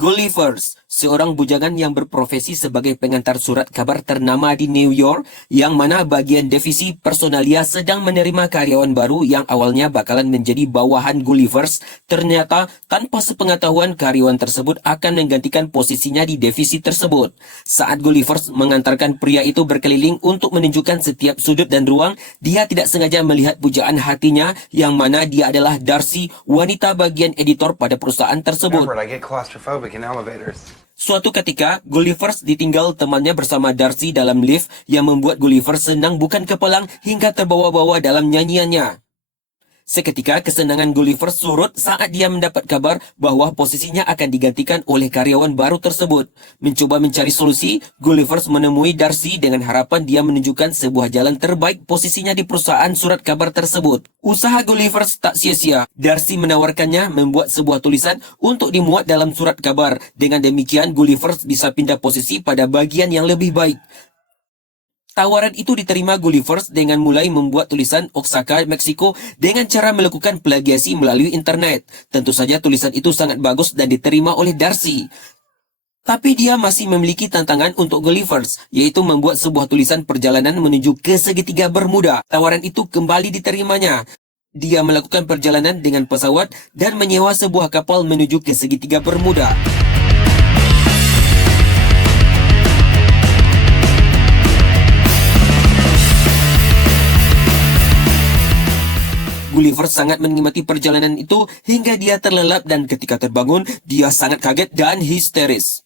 Gullivers, seorang bujangan yang berprofesi sebagai pengantar surat kabar ternama di New York, yang mana bagian divisi personalia sedang menerima karyawan baru yang awalnya bakalan menjadi bawahan Gullivers, ternyata tanpa sepengetahuan karyawan tersebut akan menggantikan posisinya di divisi tersebut. Saat Gullivers mengantarkan pria itu berkeliling untuk menunjukkan setiap sudut dan ruang, dia tidak sengaja melihat pujaan hatinya, yang mana dia adalah Darcy, wanita bagian editor pada perusahaan tersebut. Suatu ketika, Gullivers ditinggal temannya bersama Darcy dalam lift, yang membuat Gullivers senang bukan kepalang hingga terbawa-bawa dalam nyanyiannya. Seketika kesenangan Gullivers surut saat dia mendapat kabar bahwa posisinya akan digantikan oleh karyawan baru tersebut. Mencoba mencari solusi, Gullivers menemui Darcy dengan harapan dia menunjukkan sebuah jalan terbaik posisinya di perusahaan surat kabar tersebut. Usaha Gullivers tak sia-sia. Darcy menawarkannya membuat sebuah tulisan untuk dimuat dalam surat kabar. Dengan demikian, Gullivers bisa pindah posisi pada bagian yang lebih baik. Tawaran itu diterima Gullivers dengan mulai membuat tulisan Oaxaca, Meksiko dengan cara melakukan plagiasi melalui internet. Tentu saja tulisan itu sangat bagus dan diterima oleh Darcy. Tapi dia masih memiliki tantangan untuk Gullivers, yaitu membuat sebuah tulisan perjalanan menuju ke segitiga Bermuda. Tawaran itu kembali diterimanya. Dia melakukan perjalanan dengan pesawat dan menyewa sebuah kapal menuju ke segitiga Bermuda. Gullivers sangat menikmati perjalanan itu hingga dia terlelap, dan ketika terbangun, dia sangat kaget dan histeris.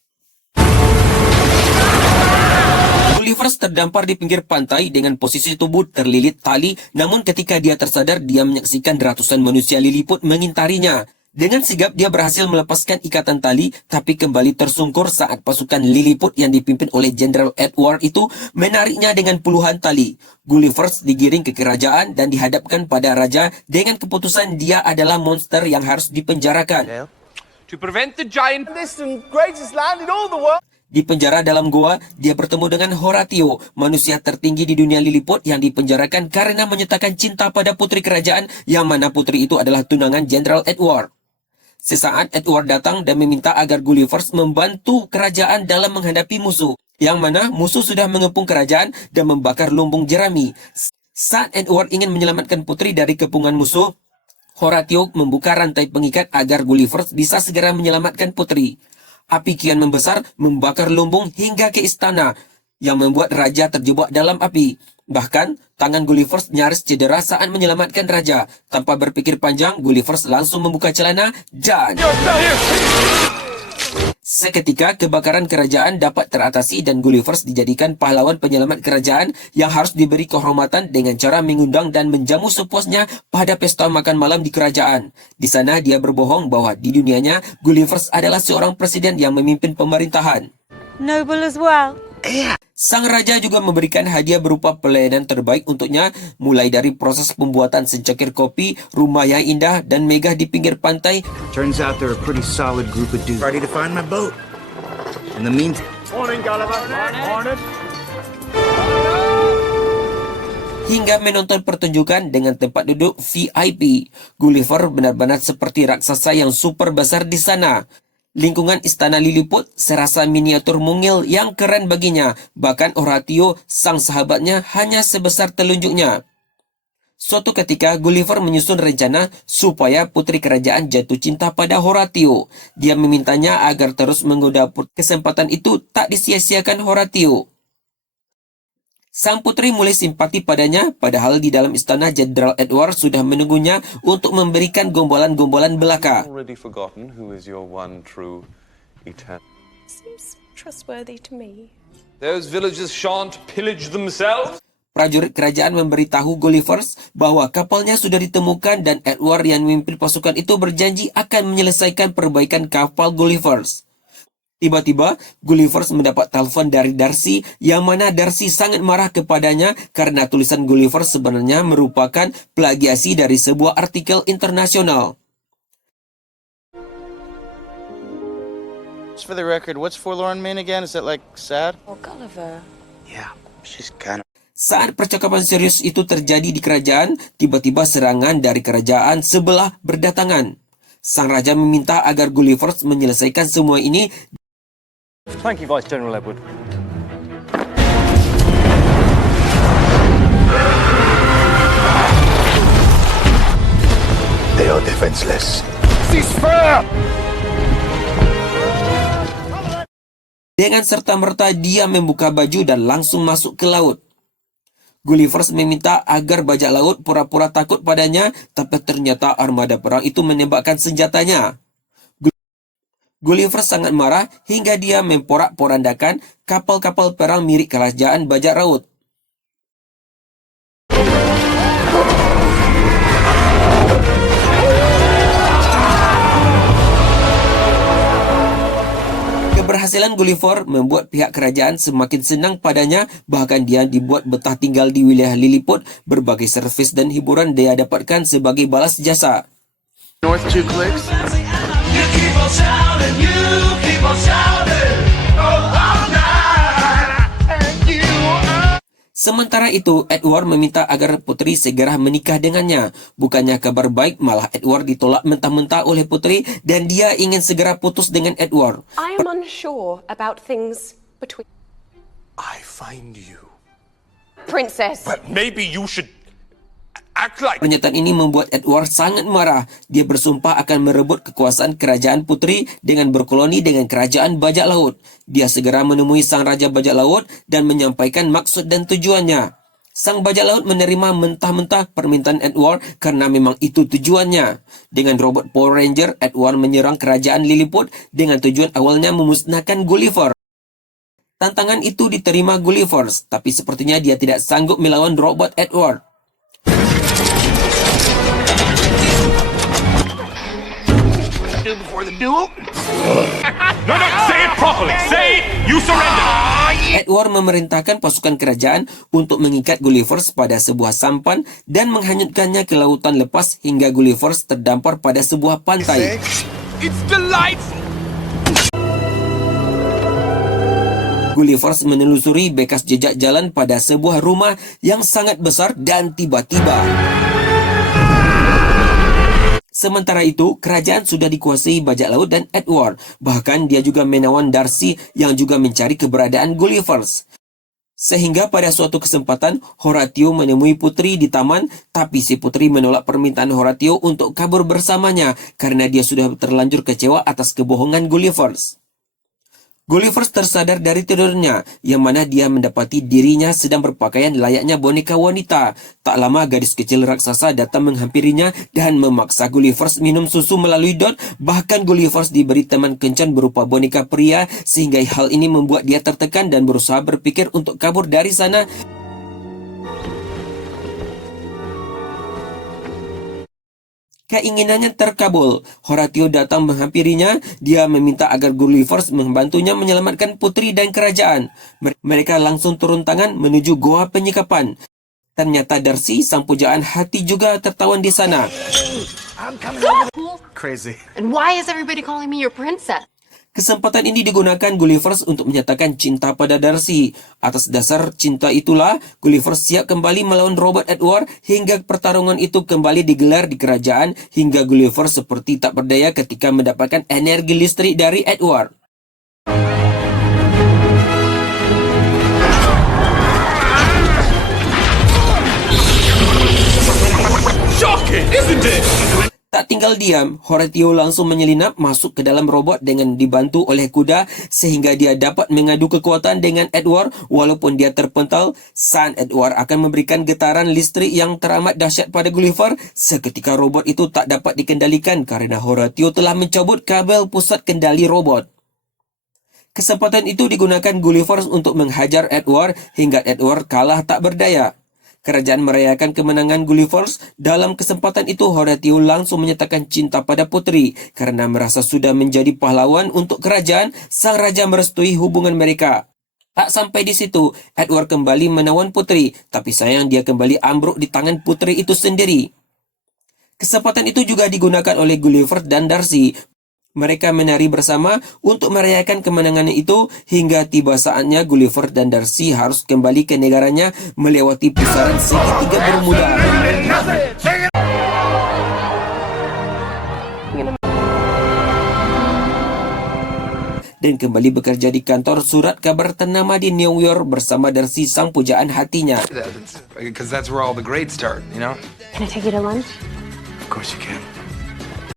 Gullivers terdampar di pinggir pantai dengan posisi tubuh terlilit tali, namun ketika dia tersadar, dia menyaksikan ratusan manusia liliput mengintarinya. Dengan sigap dia berhasil melepaskan ikatan tali, tapi kembali tersungkur saat pasukan liliput yang dipimpin oleh Jenderal Edward itu menariknya dengan puluhan tali. Gullivers digiring ke kerajaan dan dihadapkan pada raja dengan keputusan dia adalah monster yang harus dipenjarakan. To prevent the giant Di penjara dalam goa, dia bertemu dengan Horatio, manusia tertinggi di dunia liliput yang dipenjarakan karena menyatakan cinta pada putri kerajaan, yang mana putri itu adalah tunangan Jenderal Edward. Sesaat Edward datang dan meminta agar Gullivers membantu kerajaan dalam menghadapi musuh, yang mana musuh sudah mengepung kerajaan dan membakar lumbung jerami. Saat Edward ingin menyelamatkan putri dari kepungan musuh, Horatio membuka rantai pengikat agar Gullivers bisa segera menyelamatkan putri. Api kian membesar, membakar lumbung hingga ke istana, yang membuat raja terjebak dalam api. Bahkan, tangan Gullivers nyaris cedera saat menyelamatkan raja. Tanpa berpikir panjang, Gullivers langsung membuka celana dan seketika kebakaran kerajaan dapat teratasi dan Gullivers dijadikan pahlawan penyelamat kerajaan yang harus diberi kehormatan dengan cara mengundang dan menjamu sepuasnya pada pesta makan malam di kerajaan. Di sana dia berbohong bahwa di dunianya Gullivers adalah seorang presiden yang memimpin pemerintahan. Noble as well. Sang raja juga memberikan hadiah berupa pelayanan terbaik untuknya, mulai dari proses pembuatan secangkir kopi, rumah yang indah dan megah di pinggir pantai. Turns out they're a pretty solid group of dudes. Ready to find my boat. In the meantime, hingga menonton pertunjukan dengan tempat duduk VIP. Gulliver benar-benar seperti raksasa yang super besar di sana. Lingkungan istana liliput serasa miniatur mungil yang keren baginya. Bahkan Horatio, sang sahabatnya, hanya sebesar telunjuknya. Suatu ketika, Gulliver menyusun rencana supaya putri kerajaan jatuh cinta pada Horatio. Dia memintanya agar terus menggoda. Kesempatan itu tak disia-siakan Horatio. Sang putri mulai simpati padanya, padahal di dalam istana Jenderal Edward sudah menunggunya untuk memberikan gombalan-gombalan belaka. already forgotten who is your one true eternal. Seems trustworthy to me. Those villagers shan't pillage themselves. Prajurit kerajaan memberitahu Gullivers bahwa kapalnya sudah ditemukan dan Edward yang memimpin pasukan itu berjanji akan menyelesaikan perbaikan kapal Gullivers. Tiba-tiba, Gullivers mendapat telepon dari Darcy, yang mana Darcy sangat marah kepadanya karena tulisan Gullivers sebenarnya merupakan plagiasi dari sebuah artikel internasional. just for the record, what's Forlorn Main again? Is that like sad? Or Gulliver. Yeah, she's kind of. Saat percakapan serius itu terjadi di kerajaan, tiba-tiba serangan dari kerajaan sebelah berdatangan. Sang raja meminta agar Gullivers menyelesaikan semua ini. Thank you, Vice General Edward. They are defenseless. Dengan serta-merta dia membuka baju dan langsung masuk ke laut. Gullivers meminta agar bajak laut pura-pura takut padanya, tapi ternyata armada perang itu menembakkan senjatanya. Gullivers sangat marah hingga dia memporak-porandakan kapal-kapal perang milik kerajaan bajak laut. Keberhasilan Gulliver membuat pihak kerajaan semakin senang padanya, bahkan dia dibuat betah tinggal di wilayah Lilliput. Berbagai servis dan hiburan dia dapatkan sebagai balas jasa. North 2 clicks. Sementara itu, Edward meminta agar putri segera menikah dengannya. Bukannya kabar baik, malah Edward ditolak mentah-mentah oleh putri dan dia ingin segera putus dengan Edward. I am unsure about things between I find you. Princess. But maybe you should act like... Pernyataan ini membuat Edward sangat marah. Dia bersumpah akan merebut kekuasaan kerajaan putri dengan berkoloni dengan kerajaan bajak laut. Dia segera menemui sang raja bajak laut dan menyampaikan maksud dan tujuannya. Sang bajak laut menerima mentah-mentah permintaan Edward karena memang itu tujuannya. Dengan robot Power Ranger, Edward menyerang kerajaan Lilliput dengan tujuan awalnya memusnahkan Gulliver. Tantangan itu diterima Gullivers, tapi sepertinya dia tidak sanggup melawan robot Edward. Before the duel? No, say it properly. Say you surrender. Edward memerintahkan pasukan kerajaan untuk mengikat Gullivers pada sebuah sampan dan menghanyutkannya ke lautan lepas hingga Gullivers terdampar pada sebuah pantai. It's delightful. Gullivers menelusuri bekas jejak jalan pada sebuah rumah yang sangat besar dan tiba-tiba. Sementara itu, kerajaan sudah dikuasai bajak laut dan Edward. Bahkan dia juga menawan Darcy yang juga mencari keberadaan Gullivers. Sehingga pada suatu kesempatan, Horatio menemui putri di taman, tapi si putri menolak permintaan Horatio untuk kabur bersamanya karena dia sudah terlanjur kecewa atas kebohongan Gullivers. Gullivers tersadar dari tidurnya, yang mana dia mendapati dirinya sedang berpakaian layaknya boneka wanita. Tak lama gadis kecil raksasa datang menghampirinya dan memaksa Gullivers minum susu melalui dot. Bahkan Gullivers diberi teman kencan berupa boneka pria, sehingga hal ini membuat dia tertekan dan berusaha berpikir untuk kabur dari sana. Keinginannya terkabul. Horatio datang menghampirinya. Dia meminta agar Gullivers membantunya menyelamatkan putri dan kerajaan. Mereka langsung turun tangan menuju goa penyikapan. Ternyata Darcy, sang pujaan hati, juga tertawan di sana. Crazy. And why is everybody calling me your princess? Kesempatan ini digunakan Gullivers untuk menyatakan cinta pada Darcy. Atas dasar cinta itulah, Gullivers siap kembali melawan robot Edward hingga pertarungan itu kembali digelar di kerajaan hingga Gullivers seperti tak berdaya ketika mendapatkan energi listrik dari Edward. Shocking, isn't it? Tak tinggal diam, Horatio langsung menyelinap masuk ke dalam robot dengan dibantu oleh kuda sehingga dia dapat mengadu kekuatan dengan Edward. Walaupun dia terpental, sang Edward akan memberikan getaran listrik yang teramat dahsyat pada Gulliver. Seketika robot itu tak dapat dikendalikan karena Horatio telah mencabut kabel pusat kendali robot. Kesempatan itu digunakan Gulliver untuk menghajar Edward hingga Edward kalah tak berdaya. Kerajaan merayakan kemenangan Gullivers. Dalam kesempatan itu, Horatio langsung menyatakan cinta pada putri. Karena merasa sudah menjadi pahlawan untuk kerajaan, sang raja merestui hubungan mereka. Tak sampai di situ, Edward kembali menawan putri. Tapi sayang dia kembali ambruk di tangan putri itu sendiri. Kesempatan itu juga digunakan oleh Gulliver dan Darcy. Mereka menari bersama untuk merayakan kemenangannya itu hingga tiba saatnya Gulliver dan Darcy harus kembali ke negaranya melewati pusaran segitiga Bermuda. dan kembali bekerja di kantor surat kabar ternama di New York bersama Darcy sang pujaan hatinya. Because that's where all the greats start, you know? Can I take you to lunch? Of course you can.